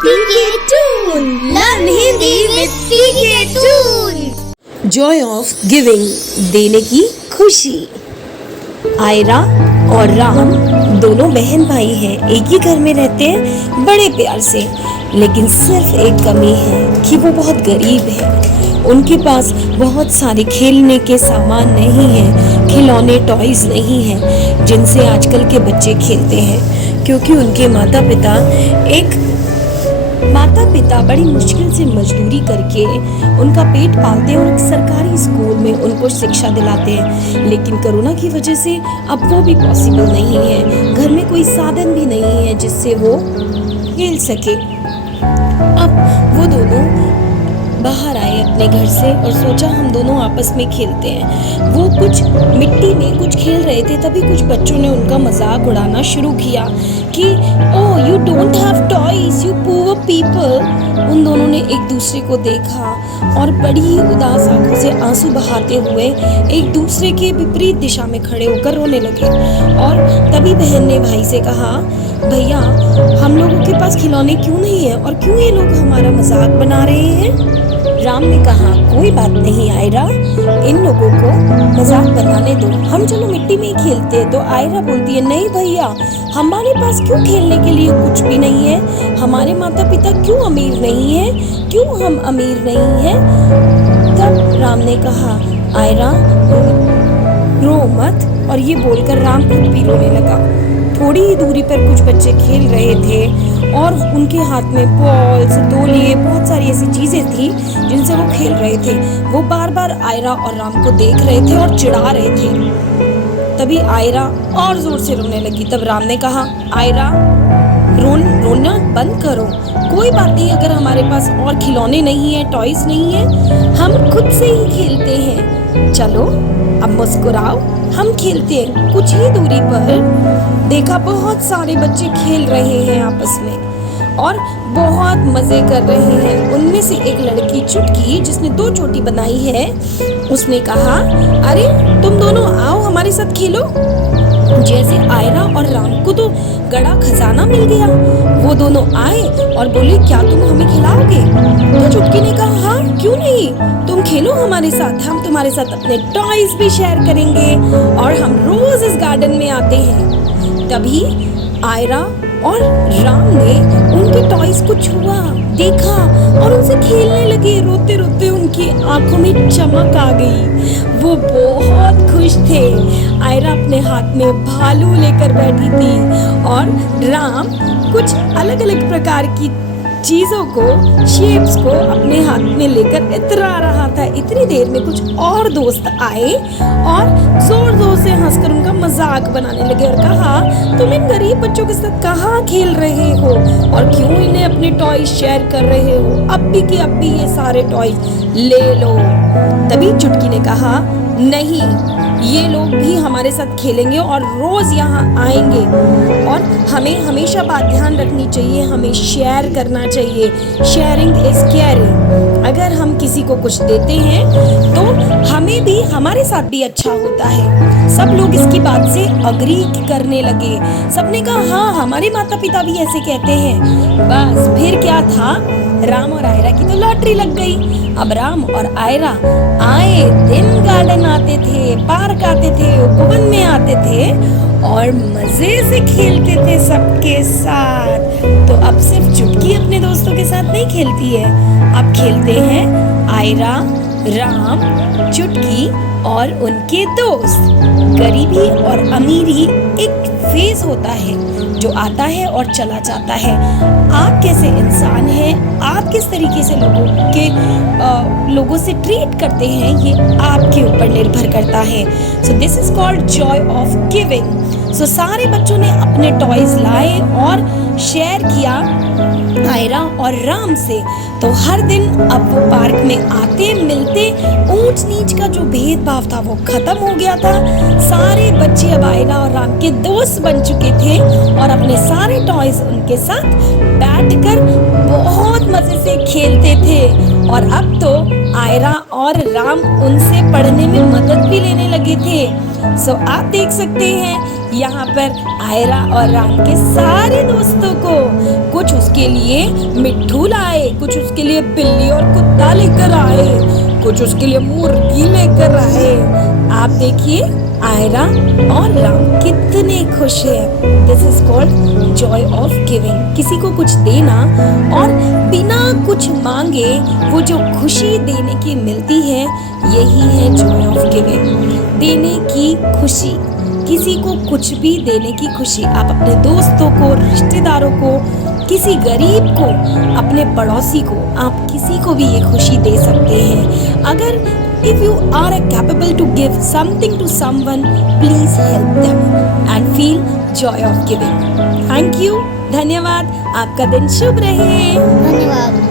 PK Toon! Learn Hindi with PK Toon! Joy of giving, देने की खुशी। आयरा और राम दोनों बहन भाई हैं, एक ही घर में रहते हैं बड़े प्यार से। लेकिन सिर्फ एक कमी है कि वो बहुत गरीब है। उनके पास बहुत सारे खेलने के सामान नहीं है, खिलौने टॉयज नहीं हैं जिनसे आजकल के बच्चे खेलते हैं, क्योंकि उनके माता पिता बड़ी मुश्किल से मजदूरी करके उनका पेट पालते हैं और सरकारी स्कूल में उनको शिक्षा दिलाते हैं। लेकिन कोरोना की वजह से अब वो भी पॉसिबल नहीं है। घर में कोई साधन भी नहीं है जिससे वो खेल सके। अब वो दोनों बाहर आए अपने घर से और सोचा हम दोनों आपस में खेलते हैं। वो कुछ मिट्टी में कुछ खेल रहे थे, तभी कुछ बच्चों ने उनका मजाक उड़ाना शुरू किया कि oh you don't have toys you poor people. उन दोनों ने एक दूसरे को देखा और बड़ी ही उदास आंखों से आंसू बहाते हुए एक दूसरे के विपरीत दिशा में खड़े होकर रोने लगे। और तभी बहन ने भाई से कहा, भैया हम लोगों के पास खिलौने क्यों नहीं है और क्यों ये लोग हमारा मजाक बना रहे हैं। राम ने कहा, कोई बात नहीं आयरा, इन लोगों को मजाक बनाने दो, हम चलो मिट्टी में ही खेलते हैं। तो आयरा बोलती है, नहीं भैया हमारे पास क्यों खेलने के लिए कुछ भी नहीं है, हमारे माता पिता क्यों अमीर नहीं है, क्यों हम अमीर नहीं हैं। तब राम ने कहा, आयरा रो मत। और ये बोलकर राम खुद भी रोने लगा। थोड़ी ही दूरी पर कुछ बच्चे खेल रहे थे और उनके हाथ में बॉल्स, तौलिए, बहुत सारी ऐसी चीजें थी जिनसे वो खेल रहे थे। वो बार बार आयरा और राम को देख रहे थे और चिढ़ा रहे थे। तभी आयरा और जोर से रोने लगी। तब राम ने कहा, आयरा रोना बंद करो, कोई बात नहीं, अगर हमारे पास और खिलौने नहीं है, टॉयज नहीं है, हम खुद से ही खेलते हैं। चलो अब मुस्कुराओ, हम खेलते हैं। कुछ ही दूरी पर देखा बहुत सारे बच्चे खेल रहे हैं आपस में और बहुत मजे कर रहे हैं। उनमें से एक लड़की चुटकी, जिसने 2 चोटी बनाई है, उसने कहा, अरे तुम दोनों आओ हमारे साथ खेलो। जैसे आयरा और राम को तो गड़ा खजाना मिल गया। वो दोनों आए और बोले, क्या तुम हमें खिलाओगे। तो चुटकी ने कहा, हाँ क्यों नहीं, तुम खेलो हमारे साथ, हम तुम्हारे साथ अपने टॉयज भी शेयर करेंगे और हम रोज इस गार्डन में आते हैं। तभी आयरा और राम ने उनके टॉयज को छुआ, देखा और उनसे खेलने लगे। रोते रोते उनकी आंखों में चमक आ गई। वो बहुत खुश थे। आयरा अपने हाथ में भालू लेकर बैठी थी और राम कुछ अलग अलग प्रकार की चीजों को, शेप्स को अपने हाथ में लेकर इतरा रहा था। इतनी देर में कुछ और दोस्त आए और जोर जोर से हंसकर उनका मजाक बनाने लगे और कहा, तुम इन गरीब बच्चों के साथ कहाँ खेल रहे हो और क्यों इन्हें अपने टॉय शेयर कर रहे हो, अब भी कि अब भी ये सारे टॉय ले लो। तभी चुटकी ने कहा, नहीं, ये लोग भी हमारे साथ खेलेंगे और रोज यहाँ आएंगे और हमें हमेशा बात ध्यान रखनी चाहिए, हमें शेयर करना चाहिए। Sharing is caring. अगर हम किसी को कुछ देते हैं तो हमें भी, हमारे साथ भी अच्छा होता है। सब लोग इसकी बात से अग्री करने लगे। सबने कहा, हाँ हमारे माता पिता भी ऐसे कहते हैं। बस फिर क्या था, राम और आयरा की तो लॉटरी लग गई। अब राम और आयरा आए दिन गार्डन आते थे, पार्क आते थे, उपवन में आते थे और मजे से खेलते थे सबके साथ। तो अब सिर्फ चुटकी अपने दोस्तों के साथ नहीं खेलती है, अब खेलते हैं आयरा, राम, चुटकी और उनके दोस्त। गरीबी और अमीरी एक फेज होता है जो आता है और चला जाता है। आप कैसे इंसान हैं, आप किस तरीके से लोगों से ट्रीट करते हैं, ये आपके ऊपर निर्भर करता है। So this is called joy of giving. So सारे बच्चों ने अपने टॉयज लाए और शेयर किया आयरा और राम से। तो हर दिन अब वो पार्क में आते, मिलते, ऊंच नीच का जो भेदभाव था वो खत्म हो गया था। सारे बच्चे अब आयरा और राम के दोस्त बन चुके थे और अपने सारे टॉयज उनके साथ बैठकर बहुत मजे से खेलते थे। और अब तो आयरा और राम उनसे पढ़ने में मदद भी लेने लगे थे। सो आप देख सकते हैं यहाँ पर आयरा और राम के सारे दोस्तों को। कुछ उसके लिए मिट्ठू लाए, कुछ उसके लिए बिल्ली और कुत्ता लेकर आए, कुछ उसके लिए मुर्गी लेकर आए। आप देखिए आयरा और राम कितने खुश हैं। This is called joy of giving. किसी को कुछ देना और बिना कुछ मांगे वो जो खुशी देने की मिलती है, यही है जॉय ऑफ गिविंग। देने की खुशी, किसी को कुछ भी देने की खुशी। आप अपने दोस्तों को, रिश्तेदारों को, किसी गरीब को, अपने पड़ोसी को, आप किसी को भी ये खुशी दे सकते हैं। अगर if you are capable to give something to someone, please help them and feel joy of giving. Thank you. धन्यवाद। आपका दिन शुभ रहे। धन्यवाद।